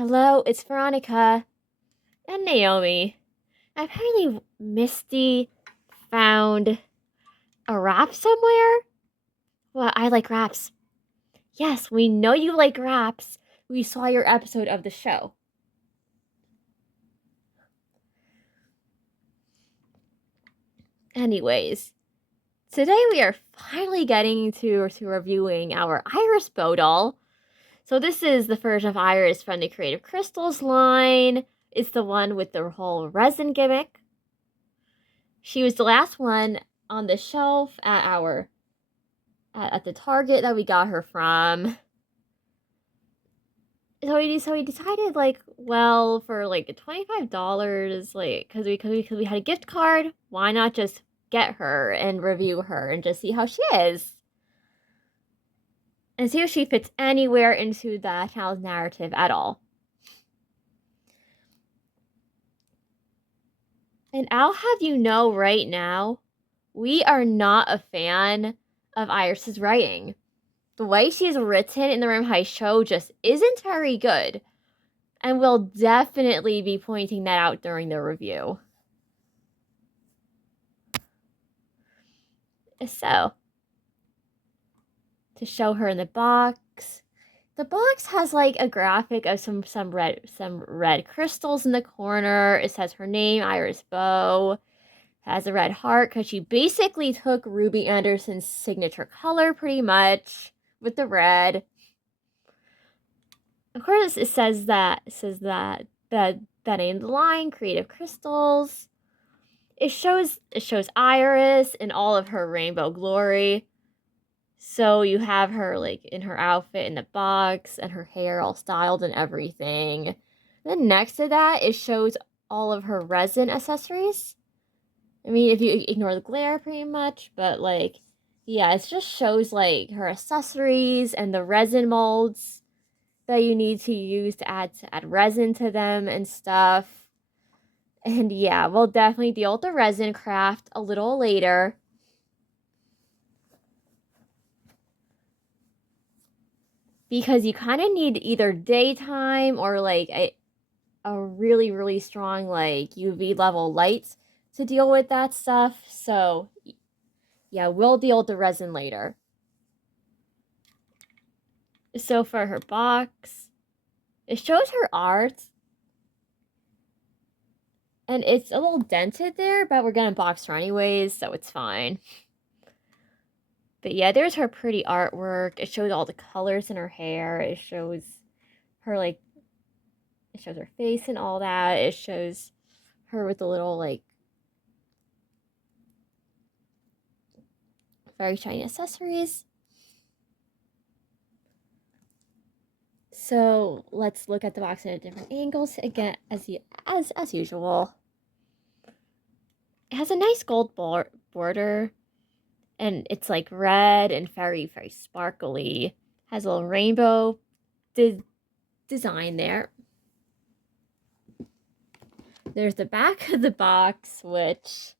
Hello, it's Veronica and Naomi. Apparently, Misty found a wrap somewhere. Well, I like wraps. Yes, we know you like wraps. We saw your episode of the show. Anyways, today we are finally getting to reviewing our Iris Bow doll. So this is the version of Iris from the Creative Crystals line. It's the one with the whole resin gimmick. She was the last one on the shelf at the Target that we got her from. So we decided, like, well, for like $25, like, because we had a gift card, why not just get her and review her and just see how she is and see if she fits anywhere into the channel's narrative at all. And I'll have you know right now, we are not a fan of Iris's writing. The way she's written in the Room High show just isn't very good. And we'll definitely be pointing that out during the review. So, to show her in the box has like a graphic of some red crystals in the corner. It says her name, Iris Bow. Has a red heart because she basically took Ruby Anderson's signature color pretty much with the red. Of course, it says that name of the line, Creative Crystals. It shows Iris in all of her rainbow glory. So you have her like in her outfit in the box and her hair all styled and everything. Then next to that, it shows all of her resin accessories. I mean, if you ignore the glare pretty much, but like, yeah, it just shows like her accessories and the resin molds that you need to use to add resin to them and stuff. And yeah, we'll definitely deal with the resin craft a little later. Because you kind of need either daytime or like a really, really strong like UV level light to deal with that stuff. So yeah, we'll deal with the resin later. So for her box, it shows her art. And it's a little dented there, but we're gonna box her anyways, so it's fine. But yeah, there's her pretty artwork. It shows all the colors in her hair. It shows her like it shows her face and all that. It shows her with the little like very shiny accessories. So let's look at the box at different angles again, as usual. It has a nice gold border, and it's like red and very, very sparkly. Has a little rainbow design there. There's the back of the box, which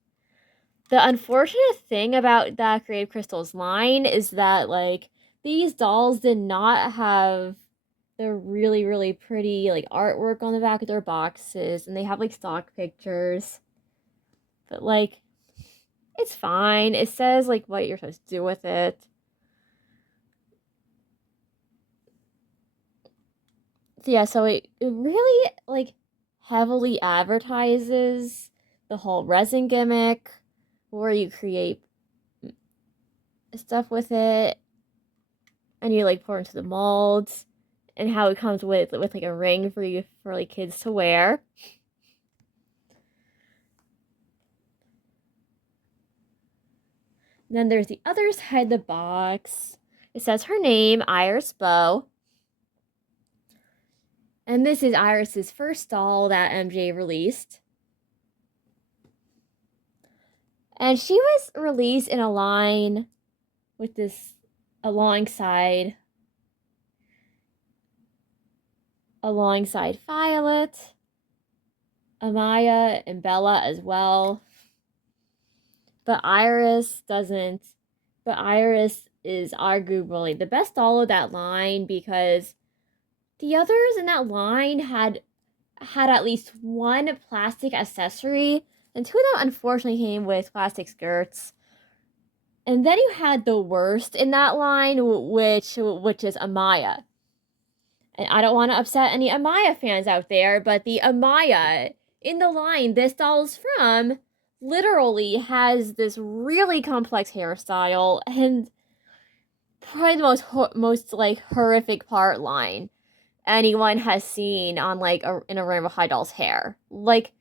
the unfortunate thing about that Creative Crystals line is that like these dolls did not have the really, really pretty like artwork on the back of their boxes, and they have like stock pictures. But like it's fine. It says like what you're supposed to do with it. So yeah, so it really like heavily advertises the whole resin gimmick where you create stuff with it and you like pour into the molds and how it comes with like a ring for you for like kids to wear. And then there's the other side of the box. It says her name, Iris Bow. And this is Iris's first doll that MJ released. And she was released in a line with this alongside Violet, Amaya, and Bella as well. But Iris doesn't. But Iris is arguably the best doll of that line because The others in that line had at least one plastic accessory, and two of them unfortunately came with plastic skirts. And then you had the worst in that line, which is Amaya. And I don't want to upset any Amaya fans out there, but the Amaya in the line this doll's from literally has this really complex hairstyle and probably the most like horrific part line anyone has seen on like in a Rainbow High doll's hair. Like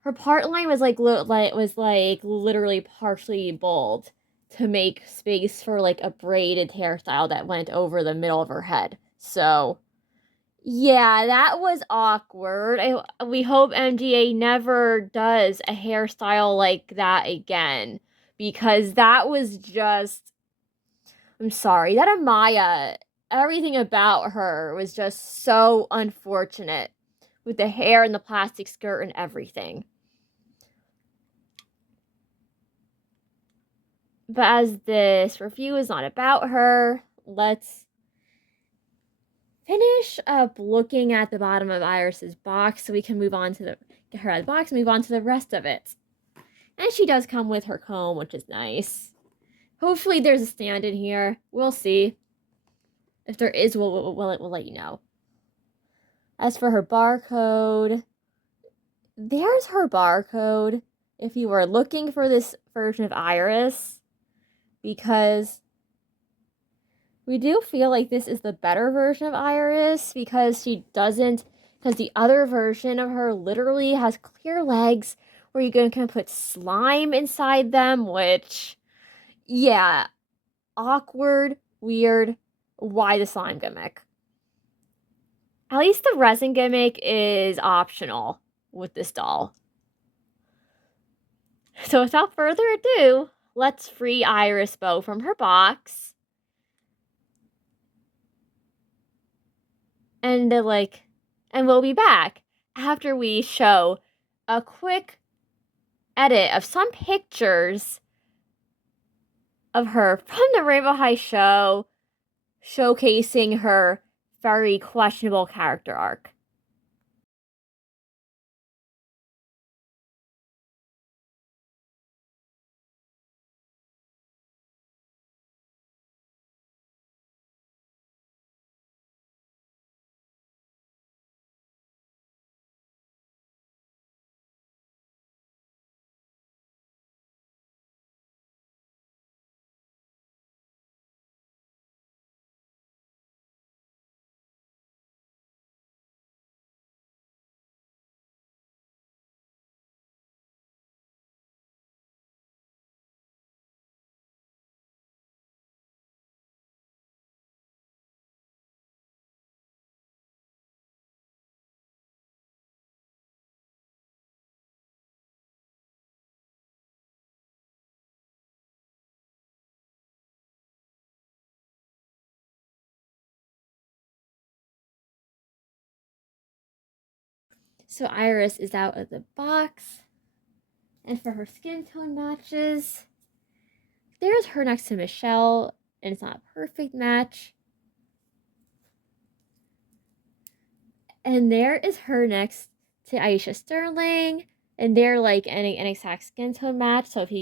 her part line was like literally partially bald to make space for like a braided hairstyle that went over the middle of her head. So yeah, that was awkward. We hope MGA never does a hairstyle like that again because that was just. I'm sorry. That Amaya, everything about her was just so unfortunate with the hair and the plastic skirt and everything. But as this review is not about her, let's finish up looking at the bottom of Iris's box so we can move on to get her out of the box and move on to the rest of it. And she does come with her comb, which is nice. Hopefully there's a stand in here. We'll see. If there is, we'll let you know. As for her barcode, there's her barcode if you were looking for this version of Iris, because we do feel like this is the better version of Iris because the other version of her literally has clear legs where you can put slime inside them, which, yeah, awkward, weird. Why the slime gimmick? At least the resin gimmick is optional with this doll. So without further ado, let's free Iris Bow from her box. And we'll be back after we show a quick edit of some pictures of her from the Rainbow High show, showcasing her very questionable character arc. So Iris is out of the box. And for her skin tone matches, there's her next to Michelle, and it's not a perfect match. And there is her next to Aisha Sterling, and they're like an exact skin tone match. So if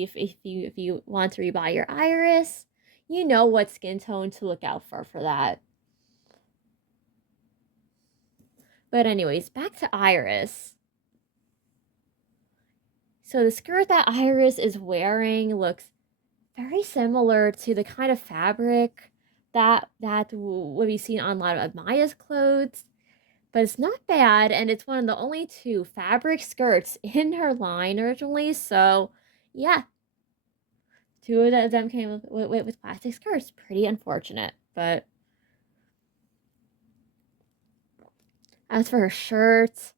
you want to rebuy your Iris, you know what skin tone to look out for that. But anyways, back to Iris. So the skirt that Iris is wearing looks very similar to the kind of fabric that would be seen on a lot of Maya's clothes. But it's not bad, and it's one of the only two fabric skirts in her line originally, so yeah. Two of them came with plastic skirts. Pretty unfortunate, but as for her shirt,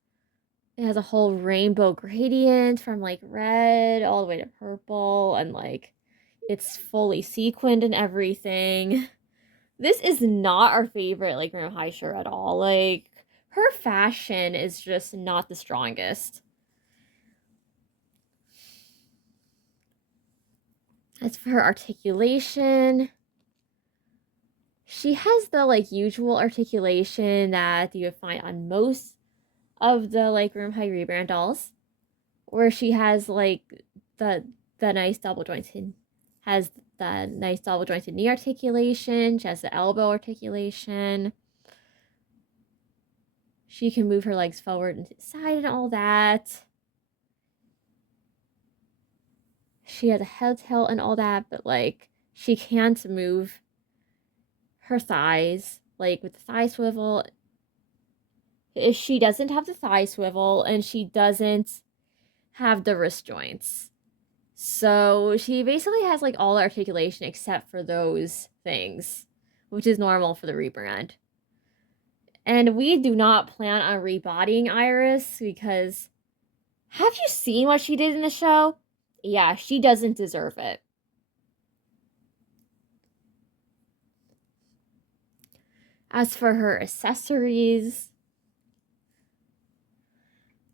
it has a whole rainbow gradient from like red all the way to purple, and like it's fully sequined and everything. This is not our favorite like Rainbow High shirt at all. Like her fashion is just not the strongest. As for her articulation, She has the like usual articulation that you would find on most of the like Room High rebrand dolls, where she has like the the nice double jointed has the nice double jointed knee articulation. She has the elbow articulation. She can move her legs forward and to the side and all that. She has a head tilt and all that, but like she can't move her thighs like with the thigh swivel. She doesn't have the thigh swivel and she doesn't have the wrist joints. So she basically has like all the articulation except for those things, which is normal for the rebrand. And we do not plan on rebodying Iris because have you seen what she did in the show? Yeah, she doesn't deserve it. As for her accessories,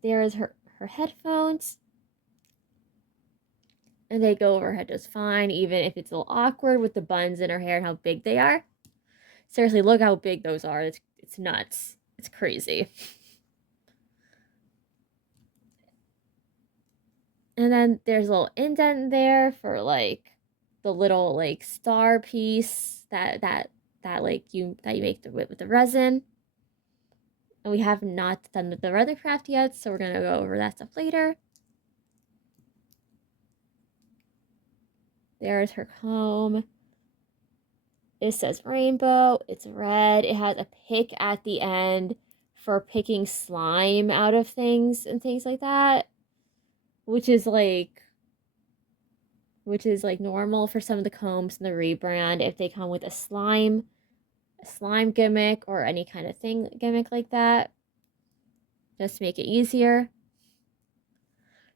there is her headphones. And they go over her head just fine, even if it's a little awkward with the buns in her hair and how big they are. Seriously, look how big those are. It's nuts. It's crazy. And then there's a little indent there for like the little like star piece that like you make with the resin. And we have not done the resin craft yet, so we're gonna go over that stuff later. There's her comb. It says rainbow. It's red. It has a pick at the end for picking slime out of things and things like that, which is like normal for some of the combs in the rebrand if they come with a slime gimmick or any kind of thing gimmick like that, just to make it easier.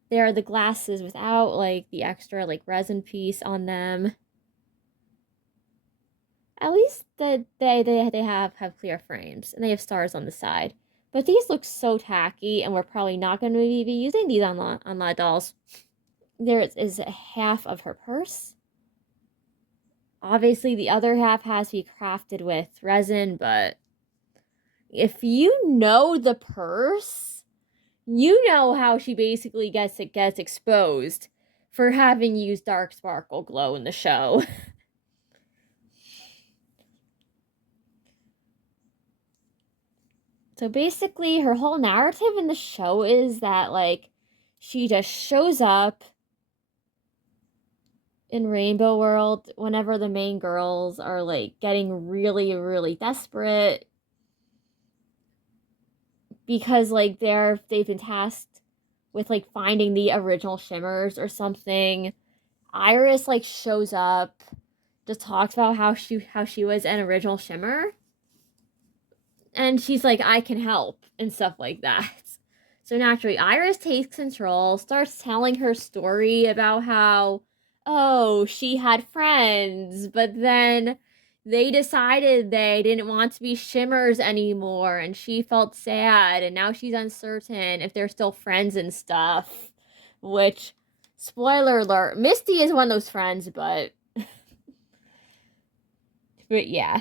There are the glasses without like the extra like resin piece on them. At least they have clear frames and they have stars on the side. But these look so tacky, and we're probably not going to be using these on lot dolls. There is a half of her purse. Obviously, the other half has to be crafted with resin, but if you know the purse, you know how she basically gets exposed for having used Dark Sparkle Glow in the show. So basically, her whole narrative in the show is that, like, she just shows up in Rainbow World whenever the main girls are, like, getting really, really desperate. Because, like, they've been tasked with, like, finding the original Shimmers or something. Iris, like, shows up, just talks about how she was an original Shimmer. And she's like, I can help, and stuff like that. So naturally, Iris takes control, starts telling her story about how, oh, she had friends, but then they decided they didn't want to be Shimmers anymore, and she felt sad, and now she's uncertain if they're still friends and stuff. Which, spoiler alert, Misty is one of those friends, but yeah.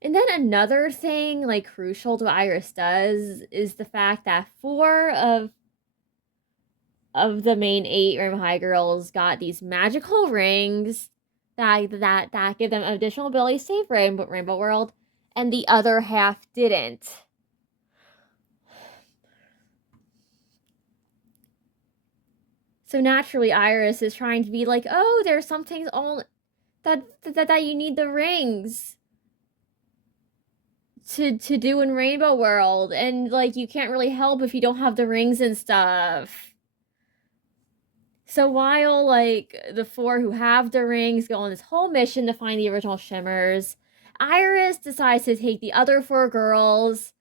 And then another thing, like, crucial to what Iris does is the fact that 4 of the main 8 Rainbow High girls got these magical rings that give them additional abilities to save Rainbow World, and the other half didn't. So naturally, Iris is trying to be like, oh, there's some things all that you need the rings to do in Rainbow World, and like you can't really help if you don't have the rings and stuff. So while like the 4 who have the rings go on this whole mission to find the original Shimmers, Iris decides to take the other 4 girls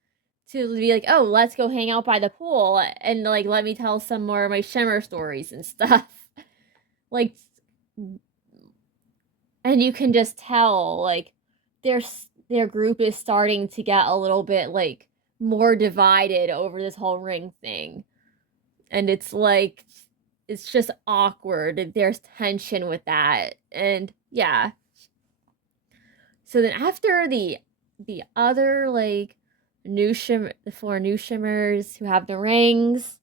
to be like, oh, let's go hang out by the pool and like let me tell some more of my Shimmer stories and stuff. Like, and you can just tell like their group is starting to get a little bit like more divided over this whole ring thing. And it's like, it's just awkward. There's tension with that. And yeah. So then after the other like the four new shimmers who have the rings,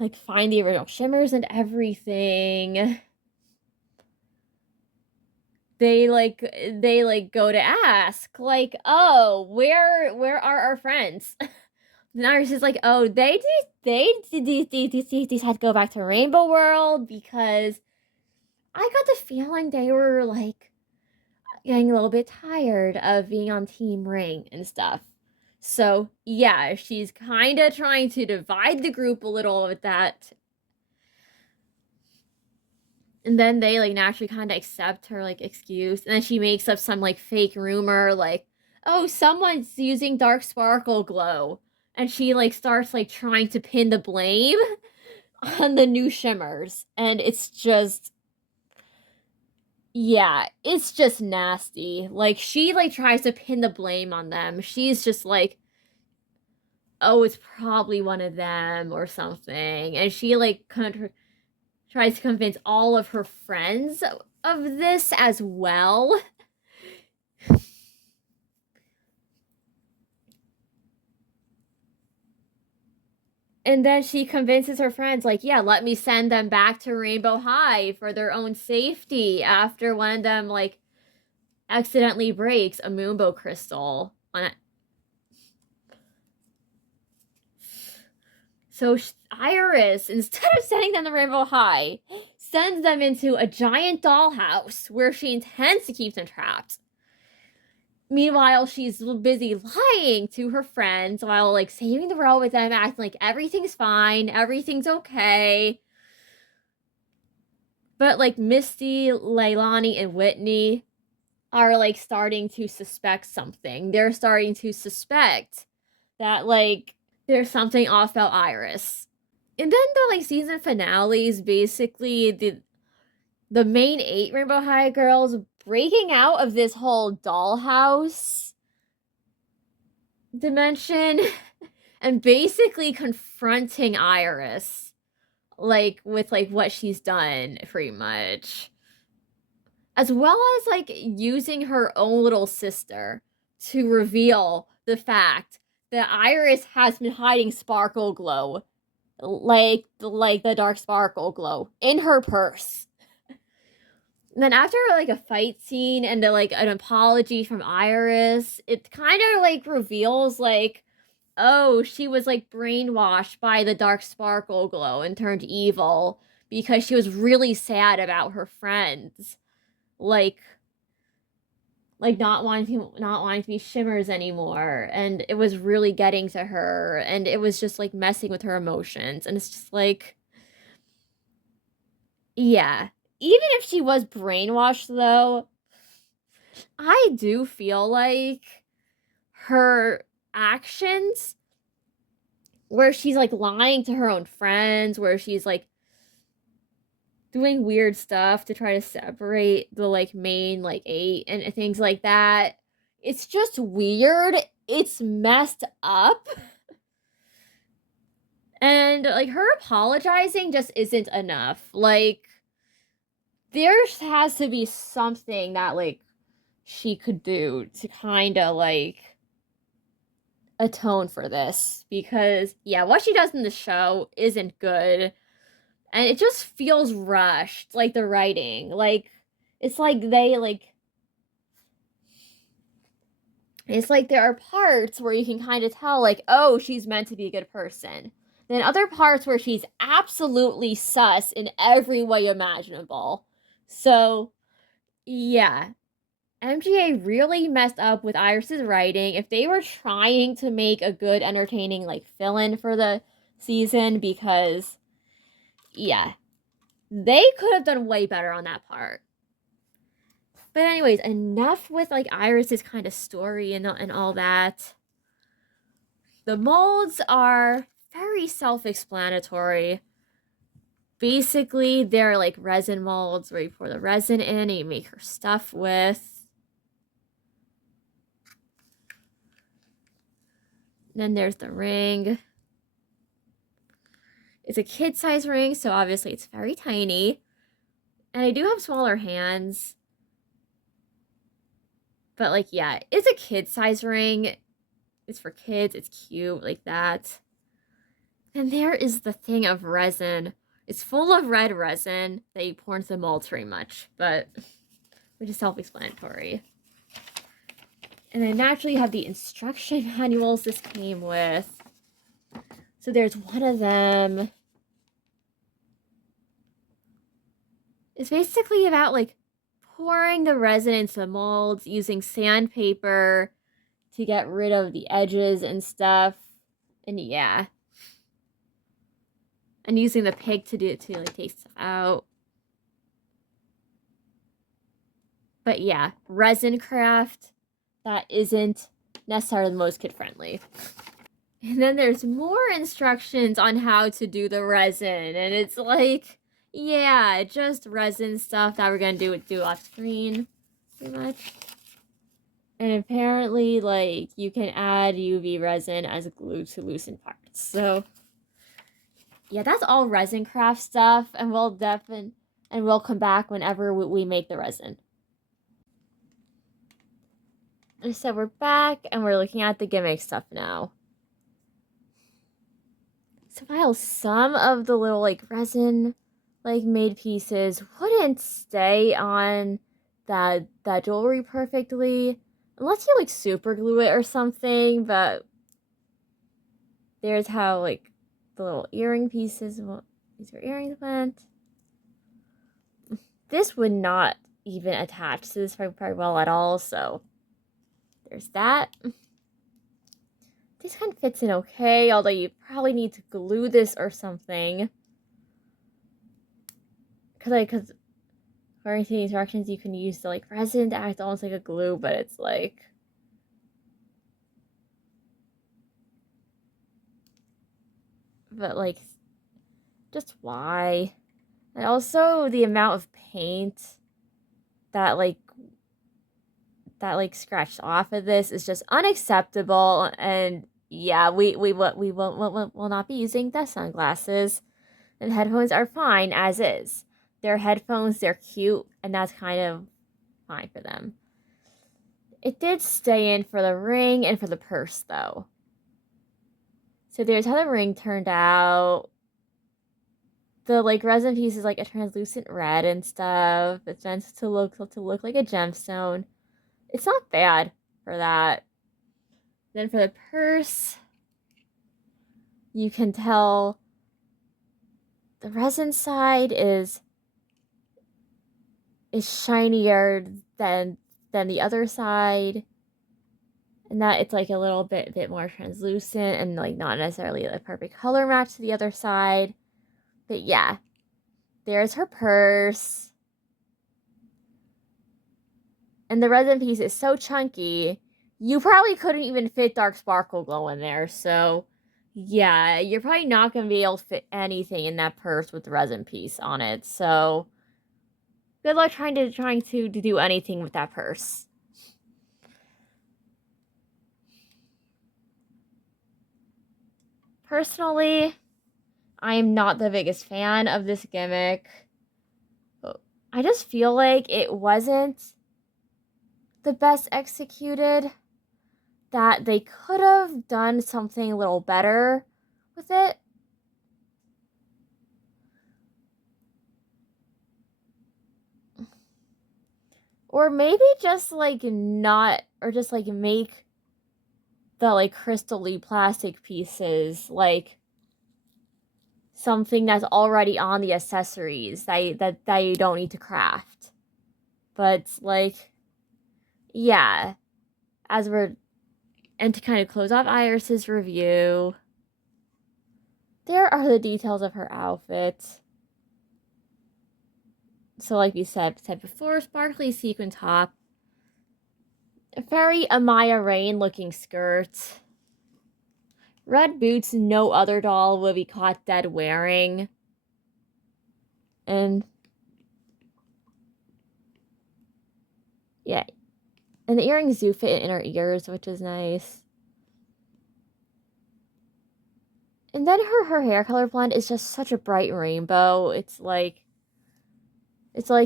like find the original shimmers and everything. They go to ask, like, oh, where are our friends? And Iris is like, oh, these had to go back to Rainbow World because I got the feeling they were like getting a little bit tired of being on Team Ring and stuff. So yeah, she's kind of trying to divide the group a little with that. And then they like naturally kind of accept her like excuse, and then she makes up some like fake rumor like, oh, someone's using dark sparkle glow, and she like starts like trying to pin the blame on the new shimmers, and it's just, yeah, it's just nasty. Like she like tries to pin the blame on them. She's just like, oh, it's probably one of them or something, and she like tries to convince all of her friends of this as well. And then she convinces her friends, like, yeah, let me send them back to Rainbow High for their own safety after one of them, like, accidentally breaks a Moonbow crystal on it. So Iris, instead of sending them to Rainbow High, sends them into a giant dollhouse where she intends to keep them trapped. Meanwhile, she's busy lying to her friends while like saving the world with them, acting like everything's fine, everything's okay. But like Misty, Leilani, and Whitney are like starting to suspect something. They're starting to suspect that like there's something off about Iris. And then the like season finales, basically the main 8 Rainbow High girls breaking out of this whole dollhouse dimension and basically confronting Iris like with like what she's done pretty much, as well as like using her own little sister to reveal the fact that Iris has been hiding sparkle glow, like the dark sparkle glow in her purse. And then after like a fight scene and like an apology from Iris, it kind of like reveals like, oh, she was like brainwashed by the dark sparkle glow and turned evil because she was really sad about her friends. Like not wanting to be shimmers anymore, and it was really getting to her, and it was just like messing with her emotions, and it's just like, yeah, even if she was brainwashed though, I do feel like her actions where she's like lying to her own friends, where she's like doing weird stuff to try to separate the like main like 8 and things like that. It's just weird. It's messed up. And like her apologizing just isn't enough. Like there has to be something that like she could do to kind of like atone for this, because yeah, what she does in the show isn't good. And it just feels rushed, like the writing. Like it's like they like it's like there are parts where you can kind of tell like, oh, she's meant to be a good person. Then other parts where she's absolutely sus in every way imaginable. So, yeah. MGA really messed up with Iris's writing. If they were trying to make a good entertaining like fill-in for the season, because yeah, they could have done way better on that part. But anyways, enough with like Iris's kind of story and all that. The molds are very self-explanatory. Basically, they're like resin molds where you pour the resin in and you make her stuff with. Then there's the ring. It's a kid-size ring, so obviously it's very tiny. And I do have smaller hands. But, like, yeah, it's a kid-size ring. It's for kids. It's cute, like that. And there is the thing of resin. It's full of red resin that you pour into the mold very much, but which is self-explanatory. And then naturally you have the instruction manuals this came with. So there's one of them. It's basically about like pouring the resin into the molds using sandpaper to get rid of the edges and stuff. And yeah. And using the pig to like take stuff out. But yeah, resin craft that isn't necessarily the most kid-friendly. And then there's more instructions on how to do the resin, and it's like, yeah, just resin stuff that we're gonna do off screen, pretty much. And apparently, like, you can add UV resin as glue to loosen parts. So, yeah, that's all resin craft stuff, and we'll come back whenever we make the resin. And so we're back, and we're looking at the gimmick stuff now. So while some of the little like resin like made pieces wouldn't stay on that jewelry perfectly unless you like super glue it or something, but there's how like the little earring pieces, these are earrings went. This would not even attach to this very well at all, so there's that. This kind of fits in okay, although you probably need to glue this or something. Because according to the instructions, you can use the like resin to act almost like a glue, but it's like... But like, just why? And also the amount of paint that scratched off of this is just unacceptable. And yeah, we will not be using the sunglasses. And headphones are fine as is. They're headphones, they're cute, and that's kind of fine for them. It did stay in for the ring and for the purse though. So there's how the ring turned out. The like resin piece is like a translucent red and stuff. It's meant to look like a gemstone. It's not bad for that. Then for the purse, you can tell the resin side is shinier than the other side. And that it's like a little bit more translucent and like not necessarily a perfect color match to the other side. But yeah, there's her purse. And the resin piece is so chunky, you probably couldn't even fit dark sparkle glow in there. So yeah, you're probably not going to be able to fit anything in that purse with the resin piece on it. So good luck trying to do anything with that purse. Personally, I am not the biggest fan of this gimmick. I just feel like it wasn't the best executed. That they could have done something a little better with it. Or maybe just like not, or just like make the like crystal-y plastic pieces like something that's already on the accessories that you don't need to craft. But like, yeah, and to kind of close off Iris's review, there are the details of her outfit. So like we said before, sparkly sequin top, a very Amaya Rain looking skirt, red boots no other doll will be caught dead wearing, and yeah, and the earrings do fit in her ears, which is nice. And then her hair color blend is just such a bright rainbow. It's like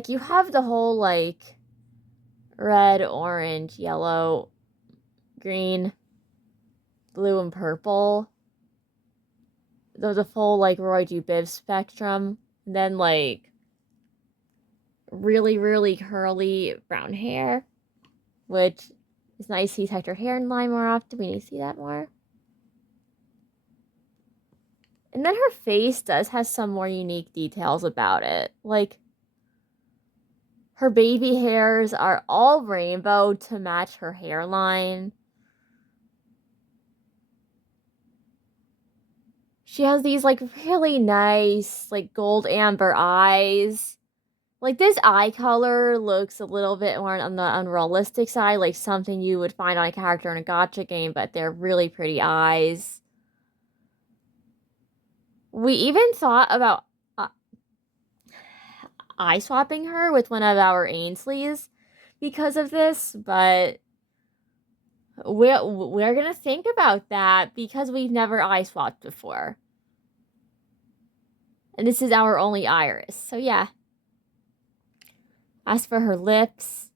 you have the whole like red, orange, yellow, green, blue, and purple. The full like Roy G. Biv spectrum. And then like really, really curly brown hair, which is nice to detect her hairline more often. We need to see that more. And then her face does have some more unique details about it. Like, her baby hairs are all rainbow to match her hairline. She has these, like, really nice, like, gold amber eyes. Like, this eye color looks a little bit more on the unrealistic side, like something you would find on a character in a gacha game, but they're really pretty eyes. We even thought about eye swapping her with one of our Ainsleys because of this, but we're gonna think about that because we've never eye swapped before. And this is our only iris. So yeah. As for her lips,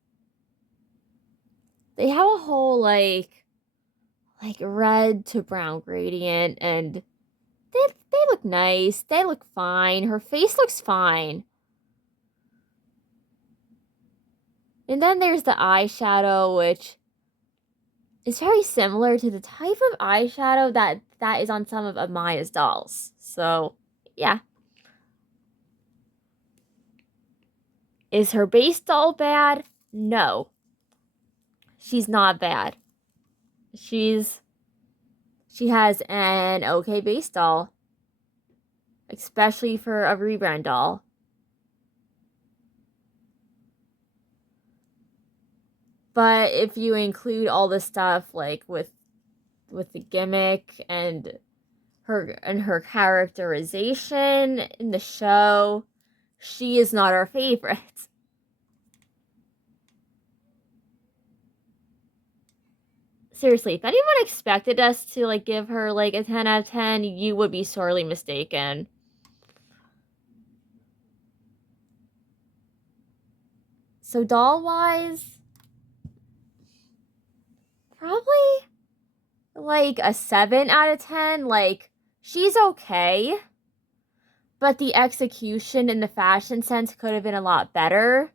they have a whole like red to brown gradient, and they look nice. They look fine. Her face looks fine. And then there's the eyeshadow, which is very similar to the type of eyeshadow that is on some of Amaya's dolls. So, yeah. Is her base doll bad? No. She's not bad. She has an okay base doll. Especially for a rebrand doll. But if you include all the stuff like with the gimmick and her characterization in the show, she is not our favorite. Seriously, if anyone expected us to like give her like a 10 out of 10, you would be sorely mistaken. So doll-wise, probably like a 7 out of 10. Like, she's okay, but the execution and the fashion sense could have been a lot better.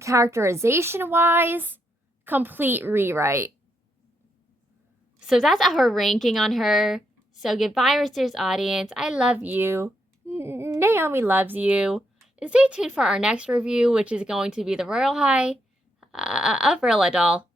Characterization-wise, complete rewrite. So that's our ranking on her. So goodbye, Roosters audience. I love you. Naomi loves you. And stay tuned for our next review, which is going to be the Royal High of Rilla Doll.